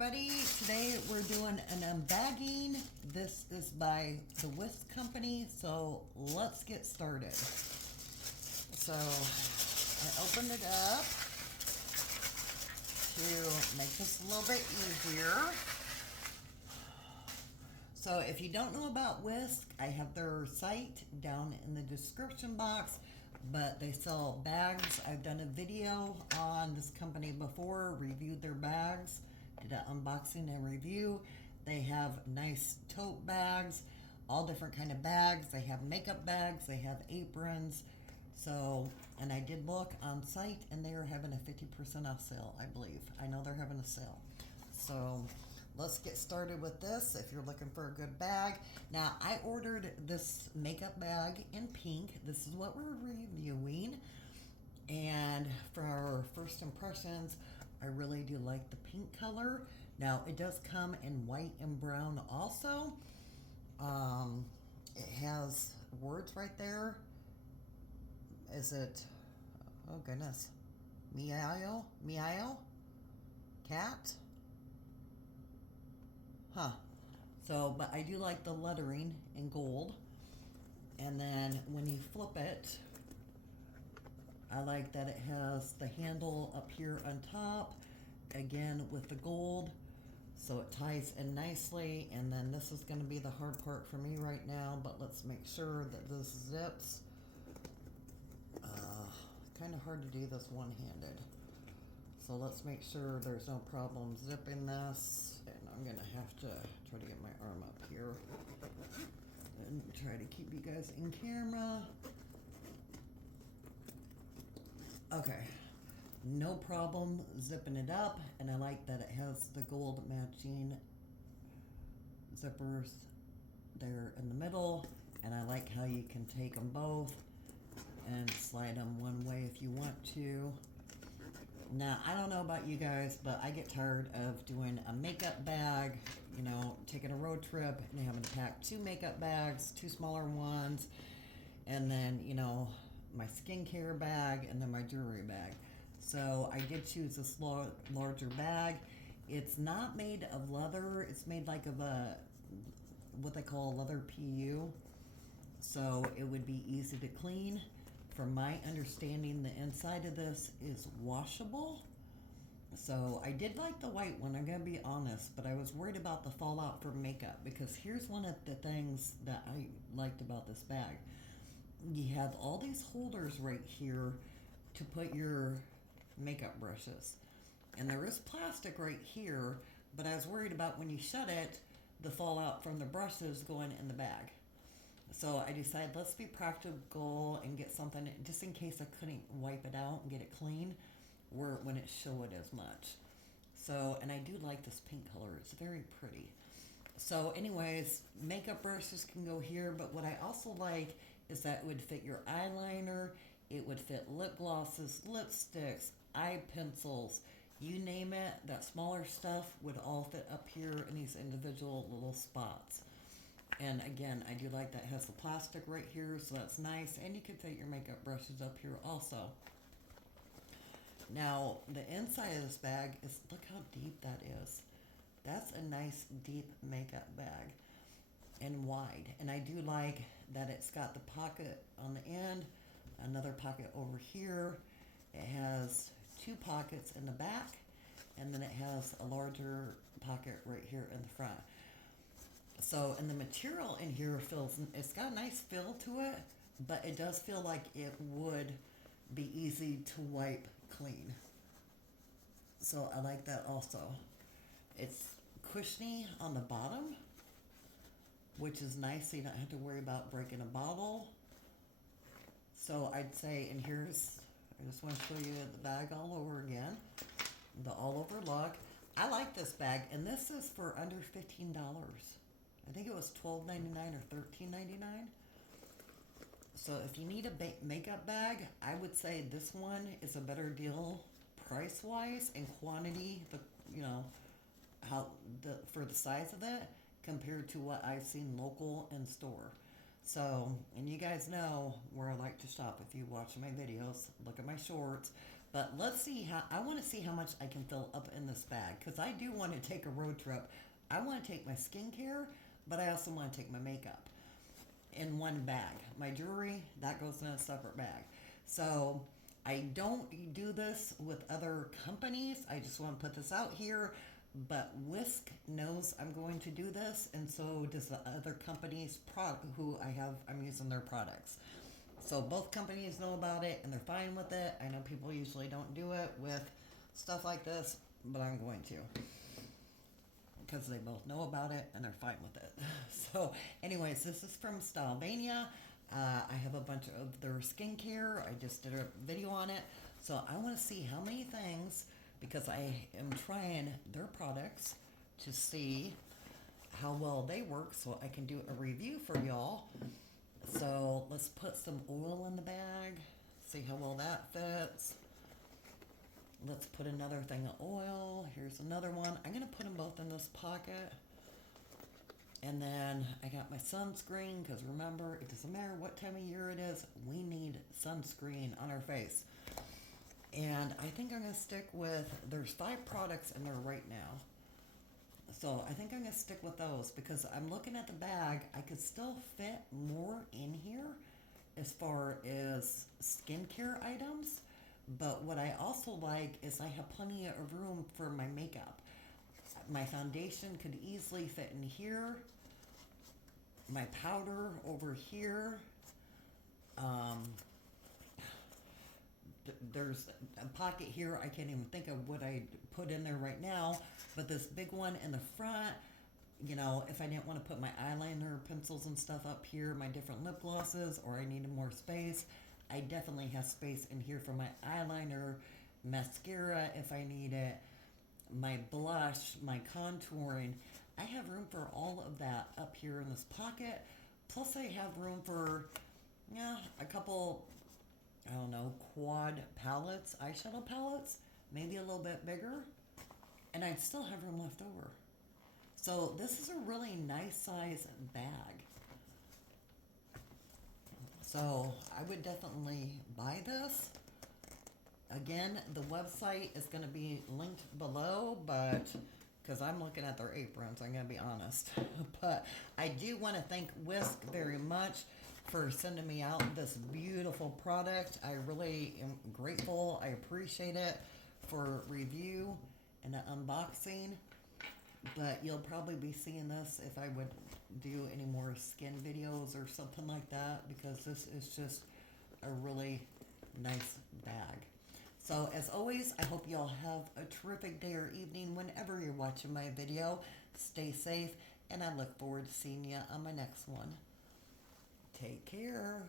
everybody. Today we're doing an unbagging. This is by the Wiskf company, so let's get started. So I opened it up to make this a little bit easier. So if you don't know about Wiskf, I have their site down in the description box, but they sell bags. I've done a video on this company before, reviewed their bags, did an unboxing and review. They have nice tote bags, all different kind of bags. They have makeup bags, they have aprons. So, and I did look on site and they are having a 50% off sale, I believe. I know they're having a sale. So let's get started with this if you're looking for a good bag. Now, I ordered this makeup bag in pink. This is what we're reviewing. And for our first impressions, I really do like the pink color. Now, it does come in white and brown also. It has words right there. Is it, oh goodness, meow, meow, cat? Huh. So, but I do like the lettering in gold. And then when you flip it, I like that it has the handle up here on top, again with the gold, so it ties in nicely. And then this is going to be the hard part for me right now, but let's make sure that this zips. Kind of hard to do this one-handed. So let's make sure there's no problem zipping this. And I'm going to have to try to get my arm up here and try to keep you guys in camera. Okay, no problem zipping it up. And I like that it has the gold matching zippers there in the middle. And I like how you can take them both and slide them one way if you want to. Now, I don't know about you guys, but I get tired of doing a makeup bag, you know, taking a road trip and having to pack two makeup bags, two smaller ones, and then, you know, my skincare bag and then my jewelry bag. So I did choose this larger bag. It's not made of leather. It's made like of a, what they call a leather PU. So it would be easy to clean. From my understanding, the inside of this is washable. So I did like the white one, I'm going to be honest, but I was worried about the fallout for makeup, because here's one of the things that I liked about this bag. You have all these holders right here to put your makeup brushes. And there is plastic right here, but I was worried about when you shut it, the fallout from the brushes going in the bag. So I decided let's be practical and get something just in case I couldn't wipe it out and get it clean where it wouldn't show it as much. So, and I do like this pink color. It's very pretty. So anyways, makeup brushes can go here, but what I also like is that it would fit your eyeliner, it would fit lip glosses, lipsticks, eye pencils, you name it. That smaller stuff would all fit up here in these individual little spots. And again, I do like that it has the plastic right here, so that's nice. And you can fit your makeup brushes up here also. Now, the inside of this bag is, look how deep that is. That's a nice deep makeup bag and wide. And I do like that it's got the pocket on the end, another pocket over here. It has two pockets in the back, and then it has a larger pocket right here in the front. So, and the material in here feels, it's got a nice feel to it, but it does feel like it would be easy to wipe clean. So I like that also. It's cushiony on the bottom, which is nice, so you don't have to worry about breaking a bottle. So I'd say, and here's, I just want to show you the bag all over again. The all over look. I like this bag, and this is for under $15. I think it was $12.99 or $13.99. So if you need a makeup bag, I would say this one is a better deal price-wise and quantity, you know, for the size of it compared to what I've seen local in store. So, and you guys know where I like to shop if you watch my videos, look at my shorts. But let's see how, I want to see how much I can fill up in this bag because I do want to take a road trip. I want to take my skincare, but I also want to take my makeup in one bag. My jewelry, that goes in a separate bag. So I don't do this with other companies. I just want to put this out here. But Wiskf knows I'm going to do this, and so does the other companies who I'm using their products. So both companies know about it and they're fine with it. I know people usually don't do it with stuff like this, but I'm going to because they both know about it and they're fine with it. So, anyways, this is from Stylevania. I have a bunch of their skincare. I just did a video on it. So I want to see how many things, because I am trying their products to see how well they work so I can do a review for y'all. So let's put some oil in the bag, see how well that fits. Let's put another thing of oil. Here's another one. I'm going to put them both in this pocket. And then I got my sunscreen, because remember, it doesn't matter what time of year it is, we need sunscreen on our face. And I think I'm going to stick with, there's 5 products in there right now. So I think I'm going to stick with those because I'm looking at the bag. I could still fit more in here as far as skincare items. But what I also like is I have plenty of room for my makeup. My foundation could easily fit in here. My powder over here. There's a pocket here. I can't even think of what I put in there right now. But this big one in the front, you know, if I didn't want to put my eyeliner, pencils and stuff up here, my different lip glosses, or I needed more space, I definitely have space in here for my eyeliner, mascara if I need it, my blush, my contouring. I have room for all of that up here in this pocket. Plus I have room for, a couple, I don't know, quad palettes, eyeshadow palettes, maybe a little bit bigger. And I'd still have room left over. So this is a really nice size bag. So I would definitely buy this. Again, the website is going to be linked below, but because I'm looking at their aprons, I'm going to be honest. But I do want to thank Wiskf very much for sending me out this beautiful product. I really am grateful. I appreciate it for review and an unboxing. But you'll probably be seeing this if I would do any more skin videos or something like that, because this is just a really nice bag. So as always, I hope y'all have a terrific day or evening whenever you're watching my video. Stay safe, and I look forward to seeing you on my next one. Take care.